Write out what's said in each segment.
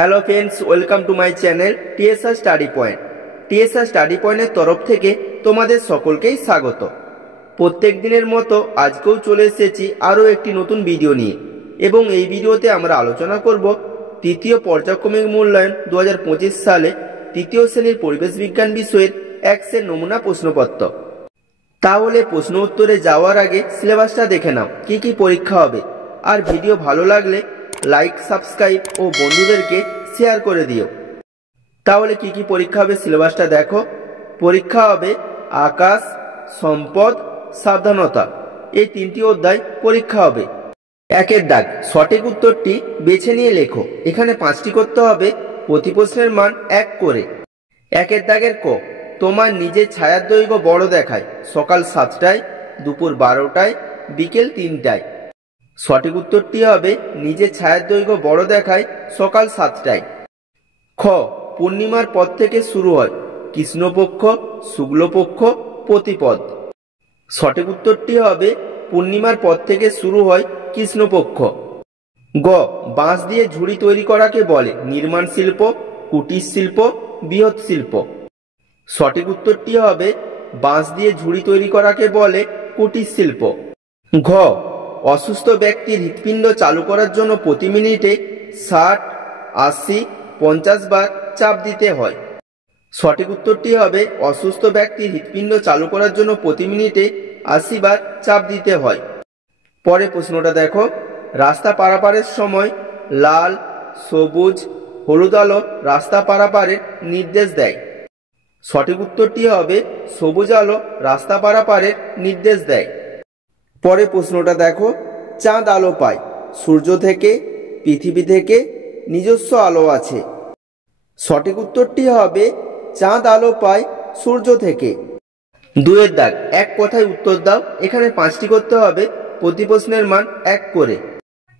Hello friends, welcome to my channel TSR study point. TSR study পয়েন্টের তরফ থেকে তোমাদের সকলকেই স্বাগত। প্রত্যেক দিনের মতো আজকেও চলে এসেছি আরও একটি নতুন ভিডিও নিয়ে, এবং এই ভিডিওতে আমরা আলোচনা করব তৃতীয় পর্যায়ক্রমিক মূল্যায়ন 2025 সালে তৃতীয় শ্রেণীর পরিবেশ বিজ্ঞান বিষয়ের এক্সের নমুনা প্রশ্নপত্র। তাহলে প্রশ্ন উত্তরে যাওয়ার আগে সিলেবাসটা দেখে নাও, কি কি পরীক্ষা হবে। আর ভিডিও ভালো লাগলে লাইক, সাবস্ক্রাইব ও বন্ধুদেরকে শেয়ার করে দিও। তাহলে কি কি পরীক্ষা হবে সিলেবাসটা দেখো। পরীক্ষা হবে আকাশ, সম্পদ, সাবধানতা, এই তিনটি অধ্যায় পরীক্ষা হবে। একের দাগ, সঠিক উত্তরটি বেছে নিয়ে লেখো। এখানে 5টি করতে হবে, প্রতি প্রশ্নের মান 1 করে। একের দাগের ক, তোমার নিজের ছায়ার দৈর্ঘ্য বড় দেখায়, সকাল 7টায়, দুপুর 12টায়, বিকেল 3টায়। সঠিক উত্তরটি হবে নিজের ছায়ার দৈর্ঘ্য বড় দেখায় সকাল 7টায়। খ, পূর্ণিমার পর থেকে শুরু হয়, কৃষ্ণপক্ষ, শুক্লপক্ষ, প্রতিপদ। সঠিক উত্তরটি হবে পূর্ণিমার পর থেকে শুরু হয় কৃষ্ণপক্ষ। গ, বাঁশ দিয়ে ঝুড়ি তৈরি করাকে বলে নির্মাণ শিল্প, কুটির শিল্প, বৃহৎ শিল্প। সঠিক উত্তরটি হবে বাঁশ দিয়ে ঝুড়ি তৈরি করাকে বলে কুটির শিল্প। ঘ, অসুস্থ ব্যক্তির হৃৎপিণ্ড চালু করার জন্য প্রতি মিনিটে 60, 80, 50 বার চাপ দিতে হয়। সঠিক উত্তরটি হবে অসুস্থ ব্যক্তির হৃৎপিণ্ড চালু করার জন্য প্রতি মিনিটে 80 বার চাপ দিতে হয়। পরে প্রশ্নটা দেখো, রাস্তা পারাপারের সময় লাল, সবুজ, হলুদ আলো রাস্তা পারাপারের নির্দেশ দেয়। সঠিক উত্তরটি হবে সবুজ আলো রাস্তা পারাপারের নির্দেশ দেয়। পরে প্রশ্নটা দেখো, চাঁদ আলো পায় সূর্য থেকে, পৃথিবী থেকে, নিজস্ব আলো আছে। সঠিক উত্তরটি হবে চাঁদ আলো পায় সূর্য থেকে। দুয়ের দাগ, এক কথায় উত্তর দাও। এখানে 5টি করতে হবে, প্রতি প্রশ্নের মান 1 করে।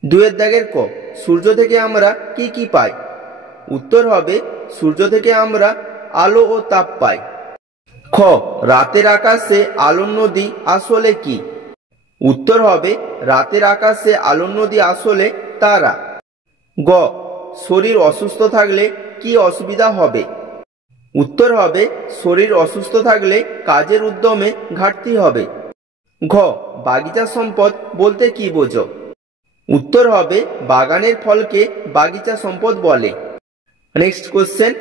দুয়ের দাগের ক, সূর্য থেকে আমরা কি কি পাই? উত্তর হবে সূর্য থেকে আমরা আলো ও তাপ পাই। খ, রাতের আকাশে আলোর নদী আসলে কি? উত্তর হবে রাতের আকাশে আলোর নদী আসলে তারা। গ, শরীর অসুস্থ থাকলে কি অসুবিধা হবে? উত্তর হবে শরীর অসুস্থ থাকলে কাজের উদ্যমে ঘাটতি হবে। ঘ, বাগিচা সম্পদ বলতে কি বোঝো? উত্তর হবে বাগানের ফলকে বাগিচা সম্পদ বলে। নেক্সট কোশ্চেন,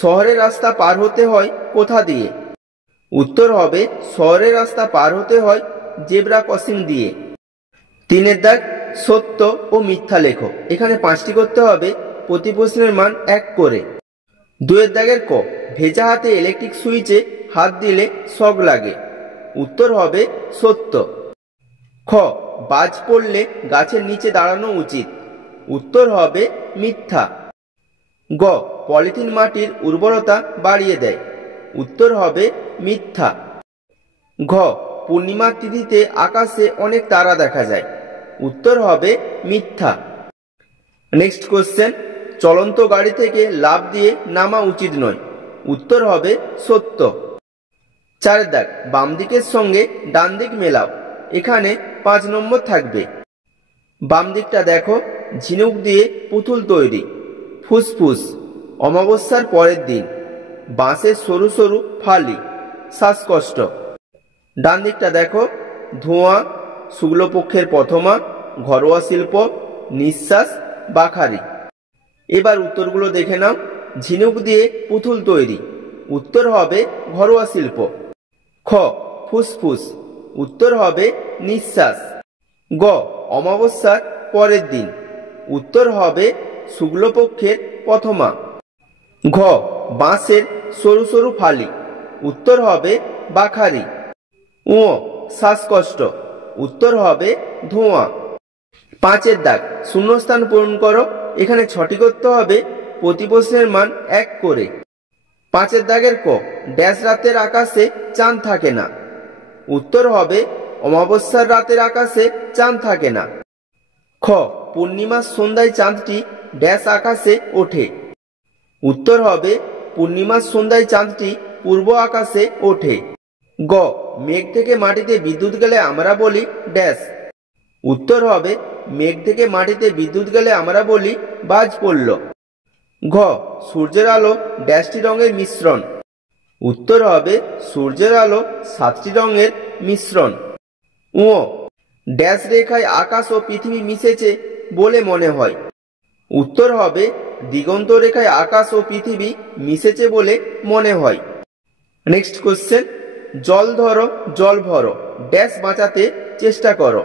শহরের রাস্তা পার হতে হয় কোথা দিয়ে? উত্তর হবে শহরের রাস্তা পার হতে হয় জেব্রা ক্রসিং দিয়ে। 3এর দাগ, সত্য ও মিথ্যা লেখো। এখানে 5টি করতে হবে, প্রতি প্রশ্নের মান 1 করে। 2এর দাগের ক, ভেজা হাতে ইলেকট্রিক সুইচে হাত দিলে শক লাগে। উত্তর হবে সত্য। খ, বাজ পড়লে গাছের নিচে দাঁড়ানো উচিত। উত্তর হবে মিথ্যা। গ, পলিথিন মাটির উর্বরতা বাড়িয়ে দেয়। উত্তর হবে মিথ্যা। ঘ, পূর্ণিমার তিথিতে আকাশে অনেক তারা দেখা যায়। উত্তর হবে মিথ্যা। নেক্সট কোশ্চেন, চলন্ত গাড়ি থেকে লাফ দিয়ে নামা উচিত নয়। উত্তর হবে সত্য। 4 দাগ, বাম দিকের সঙ্গে ডান দিক মেলাও। এখানে 5 নম্বর থাকবে। বাম দিকটা দেখো, ঝিনুক দিয়ে পুতুল তৈরি, ফুসফুস, অমাবস্যার পরের দিন, বাঁশের সরু সরু ফালি, শ্বাসকষ্ট। ডান দিকটা দেখো, ধোঁয়া, শুক্লপক্ষের প্রথমা, ঘরোয়া শিল্প, নিঃশ্বাস, বাখারি। এবার উত্তরগুলো দেখে নাও। ঝিনুক দিয়ে পুতুল তৈরি, উত্তর হবে ঘরোয়া শিল্প। খ, ফুসফুস, উত্তর হবে নিঃশ্বাস। গ, অমাবস্যার পরের দিন, উত্তর হবে শুক্লপক্ষের প্রথমা। ঘ, বাঁশের সরু সরু ফালি, উত্তর হবে বাখারি। উ, শ্বাসকষ্ট, উত্তর হবে ধোঁয়া। 5এর দাগ, শূন্যস্থান পূরণ করো। এখানে 6টি করতে হবে, প্রতি প্রশ্নের মান 1 করে। 5এর দাগের ক, ড্যাশ রাতের আকাশে চাঁদ থাকে না। উত্তর হবে অমাবস্যার রাতের আকাশে চাঁদ থাকে না। খ, পূর্ণিমার সন্ধ্যায় চাঁদটি ড্যাশ আকাশে ওঠে। উত্তর হবে পূর্ণিমার সন্ধ্যায় চাঁদটি পূর্ব আকাশে ওঠে। গ, মেঘ থেকে মাটিতে বিদ্যুৎ গেলে আমরা বলি ড্যাশ। উত্তর হবে মেঘ থেকে মাটিতে বিদ্যুৎ গেলে আমরা বলি বাজ পড়ল। ঘ সূর্যের আলো ড্যাশটি রঙের মিশ্রণ। উত্তর হবে সূর্যের আলো 7টি রঙের মিশ্রণ। ও ড্যাশ রেখায় আকাশ ও পৃথিবী মিশেছে বলে মনে হয়। উত্তর হবে দিগন্ত রেখায় আকাশ ও পৃথিবী মিশেছে বলে মনে হয়। নেক্সট কোশ্চেন, জল ধরো জল ভরো ড্যাশ বাঁচাতে চেষ্টা করো।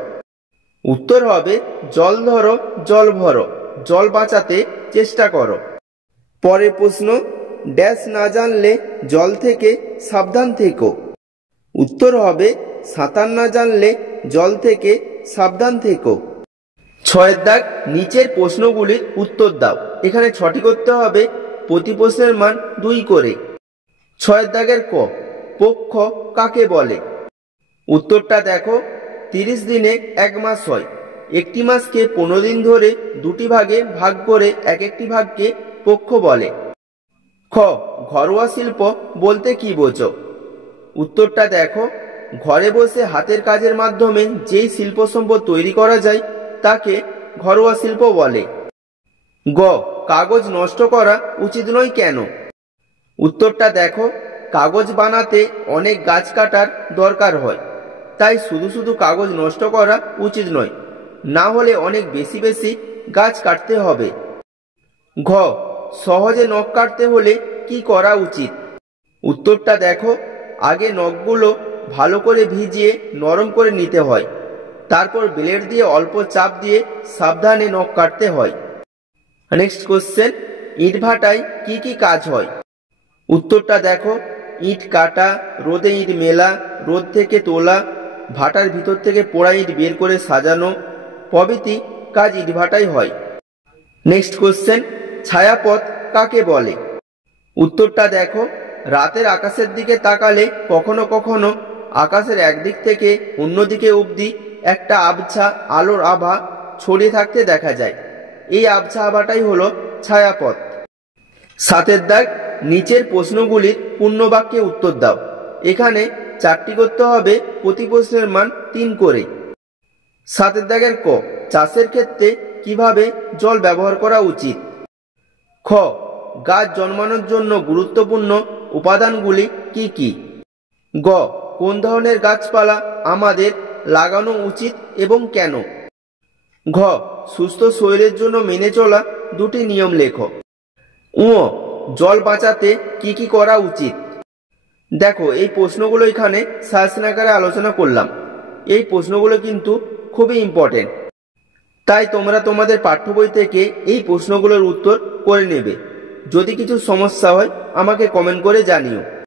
উত্তর হবে জল ধরো জল ভরো জল বাঁচাতে চেষ্টা করো। পরের প্রশ্ন, ড্যাশ না জানলে জল থেকে সাবধান থেকো। উত্তর হবে সাঁতার না জানলে জল থেকে সাবধান থেকো। 6 দাগ, নিচের প্রশ্নগুলির উত্তর দাও। এখানে 6টি করতে হবে, প্রতি প্রশ্নের মান 2 করে। 6 দাগের ক, পক্ষ কাকে বলে? উত্তরটা দেখো, 30 দিনে 1 মাস হয়। একটি মাসকে 15 দিন ধরে 2টি ভাগে ভাগ করে এক একটি ভাগকে পক্ষ বলে। খ ঘরোয়া শিল্প বলতে কি বোঝো? উত্তরটা দেখো, ঘরে বসে হাতের কাজের মাধ্যমে যেই শিল্প সম্পদ তৈরি করা যায় তাকে ঘরোয়া শিল্প বলে। গ কাগজ নষ্ট করা উচিত নয় কেন? উত্তরটা দেখো, কাগজ বানাতে অনেক গাছ কাটার দরকার হয়, তাই শুধু শুধু কাগজ নষ্ট করা উচিত নয়, না হলে অনেক বেশি বেশি গাছ কাটতে হবে। ঘ সহজে নখ কাটতে হলে কি করা উচিত? উত্তরটা দেখো, আগে নখগুলো ভালো করে ভিজিয়ে নরম করে নিতে হয়, তারপর ব্লেড দিয়ে অল্প চাপ দিয়ে সাবধানে নখ কাটতে হয়। নেক্সট কোশ্চেন, ইট ভাটায় কি কি কাজ হয়? উত্তরটা দেখো, ইট কাটা, রোদে ইট মেলা, রোদ থেকে তোলা, ভাটার ভিতর থেকে পোড়া ইট বের করে সাজানো প্রভৃতি কাজ ইট ভাটায় হয়। নেক্সট কোশ্চেন, ছায়াপথ কাকে বলে? উত্তরটা দেখো, রাতের আকাশের দিকে তাকালে কখনো কখনো আকাশের একদিক থেকে অন্যদিকে অবধি একটা আবছা আলোর আভা ছড়িয়ে থাকতে দেখা যায়। এই আবছা আভাটাই হলো ছায়াপথ। 7 দাগ, নিচের প্রশ্নগুলির পূর্ণবাক্যে উত্তর দাও। এখানে 4টি করতে হবে, প্রতি প্রশ্নের মান 3 করে। 7 দাগের ক, চাষের ক্ষেত্রে কিভাবে জল ব্যবহার করা উচিত? খ গাছ জন্মানোর জন্য গুরুত্বপূর্ণ উপাদানগুলি কি কি? গ কোন ধরনের গাছপালা আমাদের লাগানো উচিত এবং কেন? ঘ সুস্থ শরীরের জন্য মেনে চলা 2টি নিয়ম লেখো। জল বাঁচাতে কি কি করা উচিত? দেখো, এই প্রশ্নগুলো এখানে সাজেশন আকারে আলোচনা করলাম। এই প্রশ্নগুলো কিন্তু খুবই ইম্পর্টেন্ট, তাই তোমরা তোমাদের পাঠ্য বই থেকে এই প্রশ্নগুলোর উত্তর করে নেবে। যদি কিছু সমস্যা হয় আমাকে কমেন্ট করে জানিও।